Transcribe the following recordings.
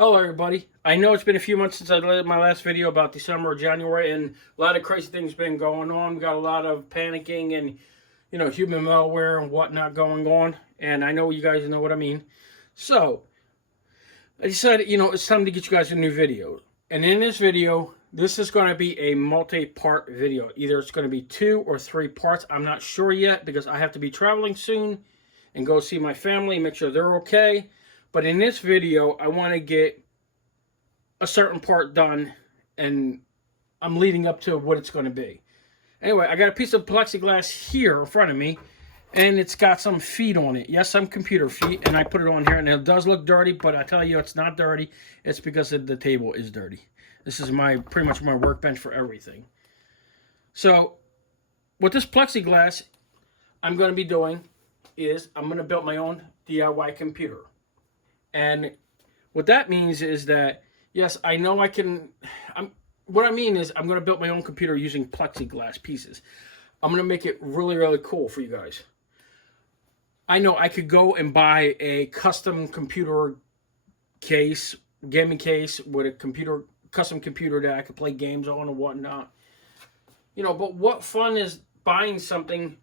Hello everybody. I know it's been a few months since I did my last video about December or January, and a lot of crazy things been going on. We got a lot of panicking and, human malware and whatnot going on, and I know you guys know what I mean. So, I decided, it's time to get you guys a new video. And in this video, this is going to be a multi-part video. Either it's going to be 2 or 3 parts. I'm not sure yet because I have to be traveling soon and go see my family, make sure they're okay. But in this video, I want to get a certain part done, and I'm leading up to what it's going to be. Anyway, I got a piece of plexiglass here in front of me, and it's got some feet on it. Yes, some computer feet, and I put it on here, and it does look dirty, but I tell you, it's not dirty. It's because the table is dirty. This is pretty much my workbench for everything. So, with this plexiglass, I'm going to be doing is I'm going to build my own DIY computer. And what that means is that, yes, I know I can, what I mean is I'm going to build my own computer using plexiglass pieces. I'm going to make it really, really cool for you guys. I know I could go and buy a custom computer case, gaming case, with a custom computer that I could play games on and whatnot. But what fun is buying something?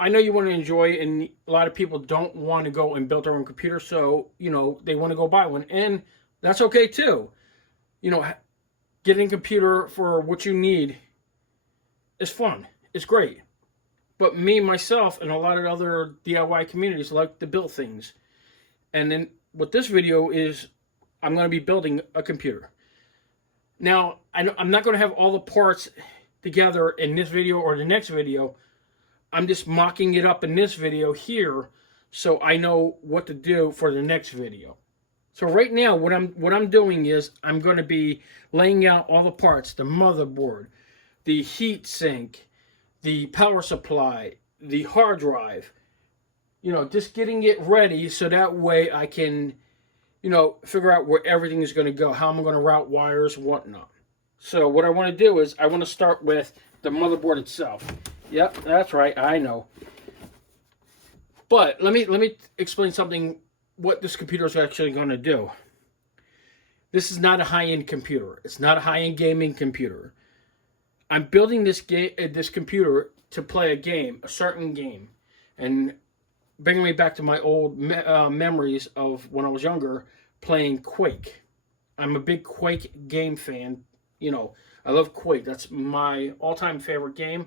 I know you want to enjoy it, and a lot of people don't want to go and build their own computer, so, they want to go buy one, and that's okay too. Getting a computer for what you need is fun. It's great. But me, myself, and a lot of other DIY communities like to build things. And then what this video is, I'm going to be building a computer. Now, I'm not going to have all the parts together in this video or the next video. I'm just mocking it up in this video here so I know what to do for the next video. So right now what I'm doing is I'm going to be laying out all the parts, the motherboard, the heat sink, the power supply, the hard drive. Just getting it ready so that way I can, figure out where everything is going to go, how I'm going to route wires and whatnot. So what I want to do is I want to start with the motherboard itself. Yep, that's right, I know. But let me explain something, what this computer is actually going to do. This is not a high-end computer. It's not a high-end gaming computer. I'm building this computer to play a game, a certain game. And bringing me back to my old memories of when I was younger, playing Quake. I'm a big Quake game fan. I love Quake. That's my all-time favorite game.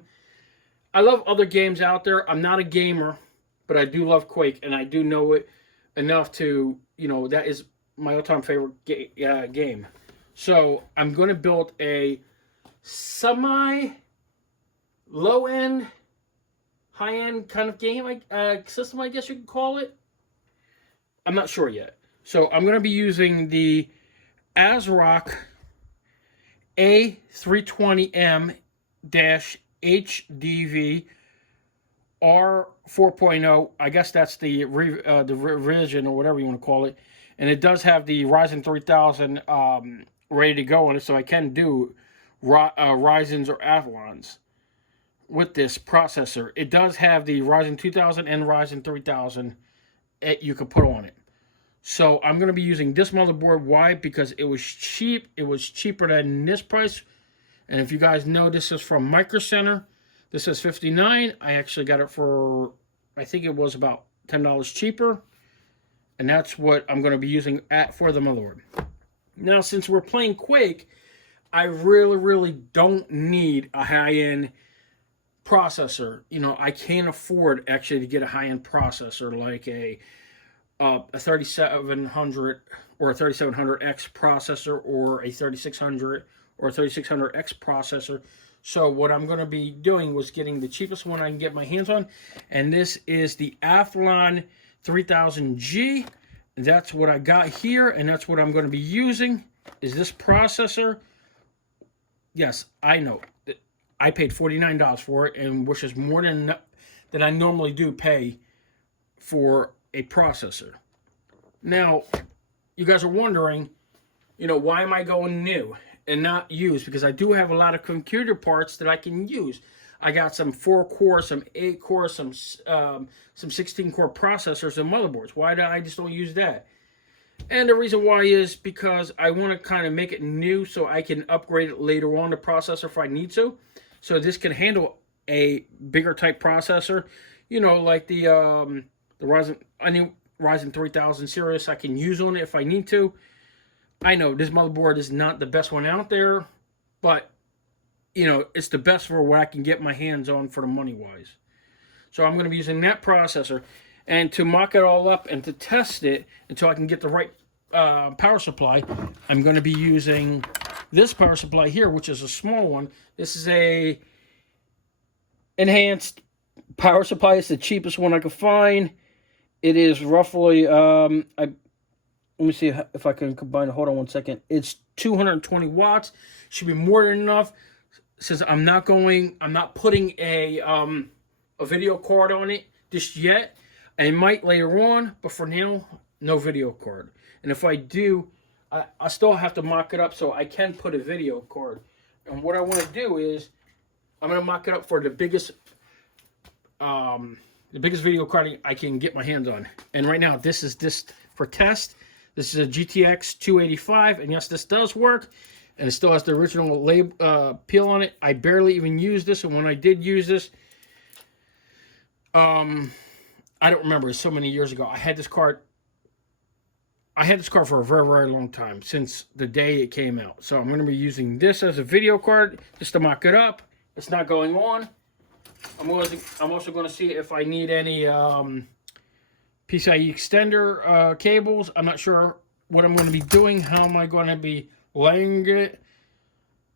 I love other games out there. I'm not a gamer, but I do love Quake, and I do know it enough to, that is my all-time favorite game. So I'm going to build a semi-low-end, high-end kind of game system, I guess you could call it. I'm not sure yet. So I'm going to be using the ASRock A320M-HDV R4.0. I guess that's the revision or whatever you want to call it. And it does have the Ryzen 3000 ready to go on it, so I can do Ryzens or Athlons with this processor. It does have the Ryzen 2000 and Ryzen 3000 you can put on it. So I'm going to be using this motherboard. Why? Because it was cheap. It was cheaper than this price. And if you guys know, this is from Micro Center. This is $59. I actually got it for, I think it was about $10 cheaper. And that's what I'm going to be using for the motherboard. Now, since we're playing Quake, I really, really don't need a high-end processor. I can't afford actually to get a high-end processor like a 3700 or a 3700X processor or a 3600 or a 3600X processor. So what I'm going to be doing was getting the cheapest one I can get my hands on, and this is the Athlon 3000G. That's what I got here, and that's what I'm going to be using, is this processor. Yes, I know. I paid $49 for it, and which is more than I normally do pay for a processor. Now, you guys are wondering, why am I going new and not used? Because I do have a lot of computer parts that I can use. I got some 4-core, some 8-core, some 16-core processors and motherboards. Why do I just don't use that? And the reason why is because I want to kind of make it new so I can upgrade it later on, the processor, if I need to. So this can handle a bigger type processor, you know, like the Ryzen 3000 series I can use on it if I need to. I know this motherboard is not the best one out there, but you know, it's the best for what I can get my hands on for the money wise. So I'm going to be using that processor. And to mock it all up and to test it until I can get the right power supply, I'm going to be using this power supply here, which is a small one. This is a enhanced power supply. It's the cheapest one I could find. It is roughly, let me see if I can combine it. Hold on one second. It's 220 watts. Should be more than enough. Since I'm not putting a video card on it just yet. I might later on, but for now, no video card. And if I do, I still have to mock it up so I can put a video card. And what I want to do is, I'm going to mock it up for the biggest video card I can get my hands on. And right now, this is for test. This is a GTX 285, and yes, this does work. And it still has the original label, peel on it. I barely even used this, and when I did use this, I don't remember. It's so many years ago. I had this card for a very, very long time, since the day it came out. So I'm going to be using this as a video card just to mock it up. It's not going on. I'm also going to see if I need any PCIe extender cables. I'm not sure what I'm going to be doing. How am I going to be laying it?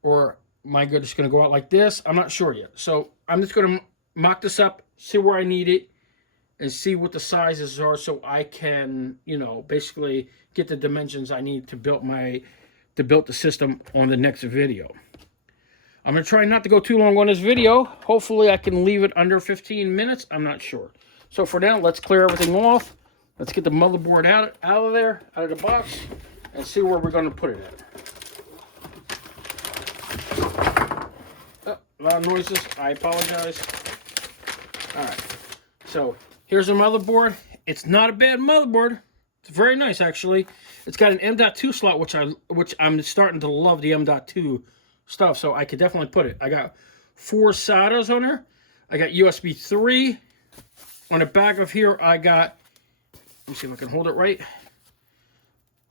Or am I just going to go out like this? I'm not sure yet. So I'm just going to mock this up, see where I need it, and see what the sizes are so I can, you know, basically get the dimensions I need to build the system on the next video. I'm going to try not to go too long on this video. Hopefully I can leave it under 15 minutes. I'm not sure. So for now, let's clear everything off. Let's get the motherboard out of there, out of the box, and see where we're going to put it at. Oh, a lot of noises. I apologize. All right. So here's the motherboard. It's not a bad motherboard. It's very nice, actually. It's got an M.2 slot, which I'm starting to love the M.2 stuff. So I could definitely put it. I got 4 SATAs on there. I got USB 3. On the back of here, I got, let me see if I can hold it right.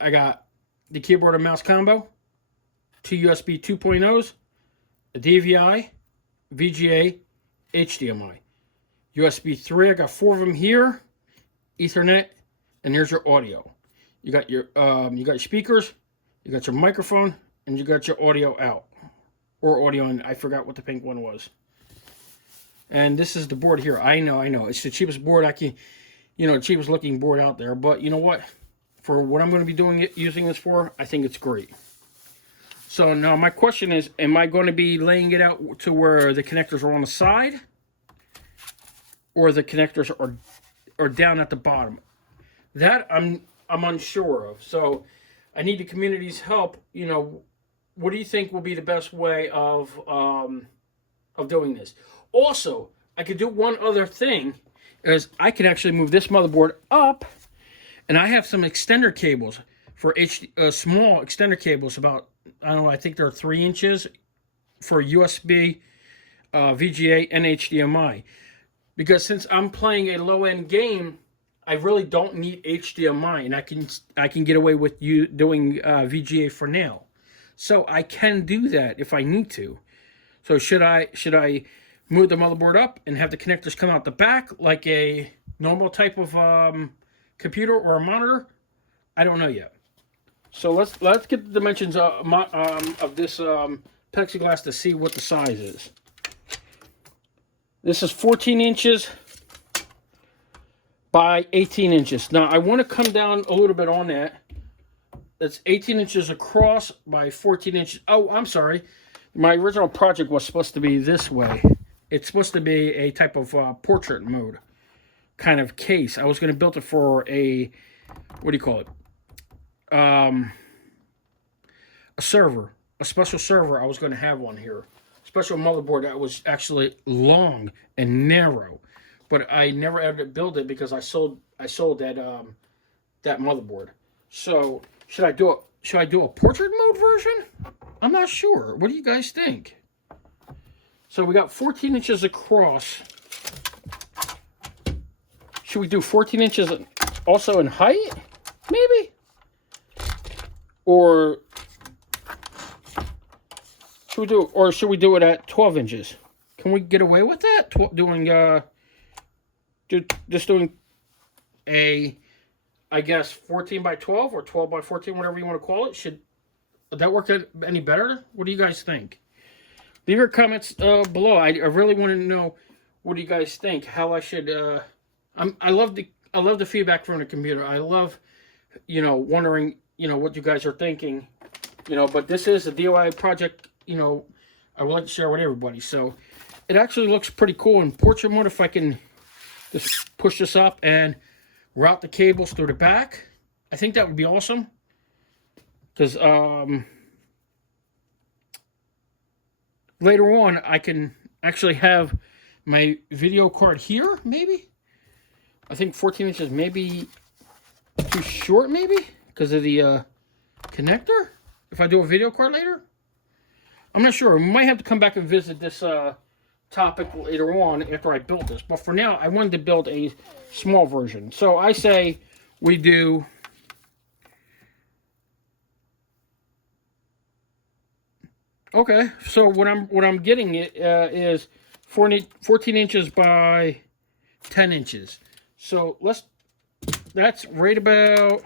I got the keyboard and mouse combo, 2 USB 2.0s, a DVI, VGA, HDMI. USB 3, I got 4 of them here, Ethernet, and here's your audio. You got your speakers, you got your microphone, and you got your audio out. Or audio in, I forgot what the pink one was. And this is the board here. I know. It's the cheapest board cheapest looking board out there. But you know what? For what I'm going to be using this for, I think it's great. So now my question is, am I going to be laying it out to where the connectors are on the side? Or the connectors are down at the bottom? That I'm unsure of. So I need the community's help. You know, what do you think will be the best way of doing this? Also, I could do one other thing, is I can actually move this motherboard up, and I have some extender cables for small extender cables, about, I don't know, I think they're 3 inches for USB, VGA, and HDMI. Because since I'm playing a low-end game, I really don't need HDMI, and I can get away with doing VGA for now. So I can do that if I need to. So should I move the motherboard up and have the connectors come out the back like a normal type of computer or a monitor? I don't know yet. So let's get the dimensions of this plexiglass to see what the size is. This is 14 inches by 18 inches. Now I want to come down a little bit on that. That's 18 inches across by 14 inches. Oh, I'm sorry. My original project was supposed to be this way. It's supposed to be a type of portrait mode kind of case. I was going to build it for a, what do you call it? A server. A special server. I was going to have one here. Special motherboard that was actually long and narrow. But I never had to build it because I sold that that motherboard. So should I do a portrait mode version? I'm not sure. What do you guys think? So we got 14 inches across. Should we do 14 inches also in height? Maybe? Or should we do it at 12 inches? Can we get away with that? Doing a, I guess, 14 by 12 or 12 by 14, whatever you want to call it. Should that work any better? What do you guys think? Leave your comments below. I really want to know, what do you guys think? How I should. I love the feedback from the computer. I love, wondering, what you guys are thinking. But this is a DIY project. I would like to share with everybody. So it actually looks pretty cool in portrait mode. If I can just push this up and route the cables through the back, I think that would be awesome. Because later on, I can actually have my video card here, maybe. I think 14 inches may be too short, maybe, because of the connector. If I do a video card later, I'm not sure. We might have to come back and visit this topic later on after I build this. But for now, I wanted to build a small version. So I say we do. Okay, so what I'm getting is 14 inches by 10 inches. So that's right about,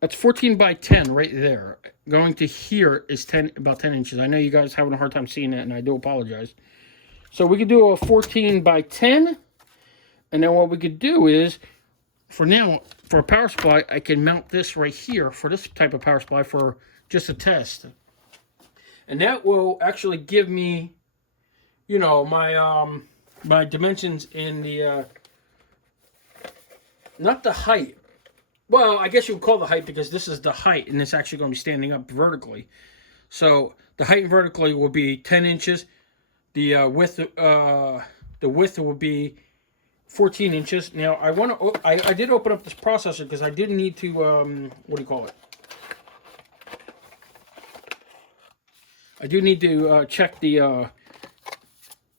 that's 14 by 10 right there. Going to here is about 10 inches. I know you guys are having a hard time seeing that, and I do apologize. So we could do a 14 by 10, and then what we could do is, for now, for a power supply, I can mount this right here for this type of power supply for just a test. And that will actually give me, my my dimensions in the, not the height. Well, I guess you would call the height, because this is the height, and it's actually going to be standing up vertically. So the height vertically will be 10 inches. The width will be 14 inches. Now I did open up this processor because I did need to what do you call it? I do need to check the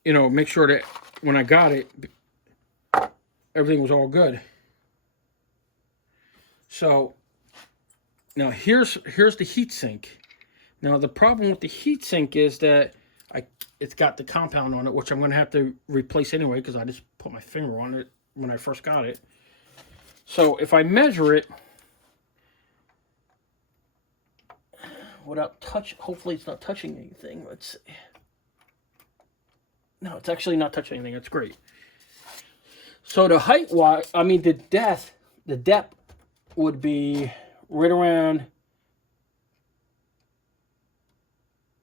make sure that when I got it, everything was all good. So now here's the heat sink. Now the problem with the heat sink is that it's got the compound on it, which I'm going to have to replace anyway, because I just put my finger on it when I first got it. So if I measure it without hopefully it's not touching anything. Let's see. No, it's actually not touching anything. That's great. So the the depth would be right around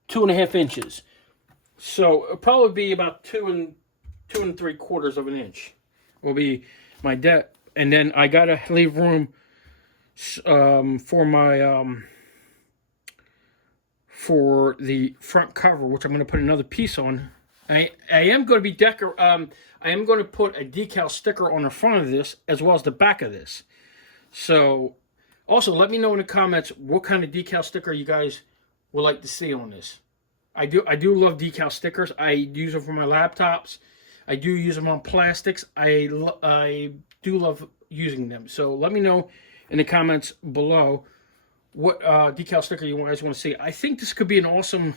2.5 inches. So it'll probably be about 2 3/4 of an inch will be my depth, and then I gotta leave room for my for the front cover, which I'm going to put another piece on. I am going to be I am going to put a decal sticker on the front of this as well as the back of this. So also let me know in the comments what kind of decal sticker you guys would like to see on this. I do love decal stickers. I use them for my laptops. I do use them on plastics. I do love using them. So let me know in the comments below what decal sticker you guys want to see. I think this could be an awesome,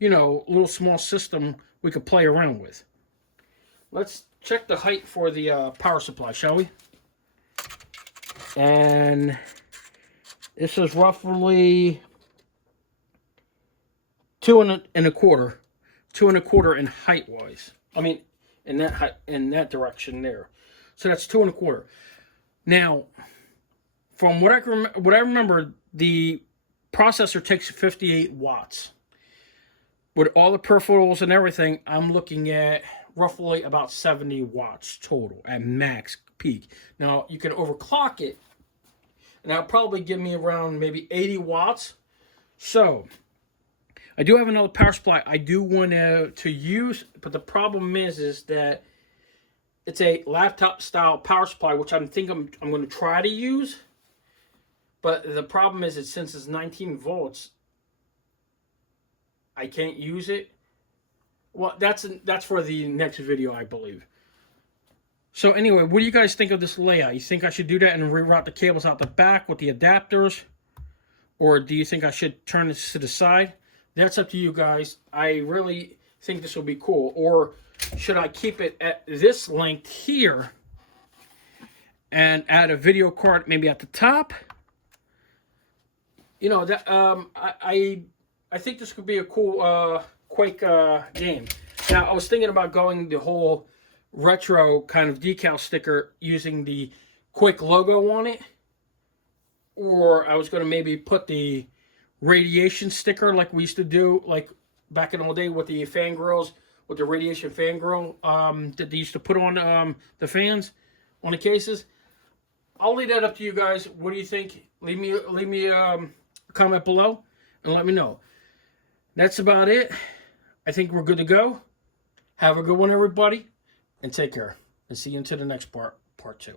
little small system we could play around with. Let's check the height for the power supply, shall we? And this is roughly 2 1/4 in height wise. I mean, in that direction there. So that's 2 1/4. Now, from what I remember, the processor takes 58 watts. With all the peripherals and everything, I'm looking at roughly about 70 watts total at max peak. Now, you can overclock it, and that'll probably give me around maybe 80 watts. So, I do have another power supply I do want to use, but the problem is that it's a laptop style power supply, which I'm going to try to use. But the problem is that since it's 19 volts, I can't use it. Well, that's for the next video, I believe. So anyway, what do you guys think of this layout? You think I should do that and reroute the cables out the back with the adapters? Or do you think I should turn this to the side? That's up to you guys. I really think this will be cool. Or should I keep it at this length here and add a video card maybe at the top? You know, that I think this could be a cool Quake game. Now, I was thinking about going the whole retro kind of decal sticker using the Quake logo on it. Or I was going to maybe put the radiation sticker like we used to do, like back in the old day with the fangirls, with the radiation fangirl that they used to put on the fans on the cases. I'll leave that up to you guys. What do you think? Leave me a comment below and let me know. That's about it. I think we're good to go. Have a good one, everybody, and take care. And see you into the next part 2.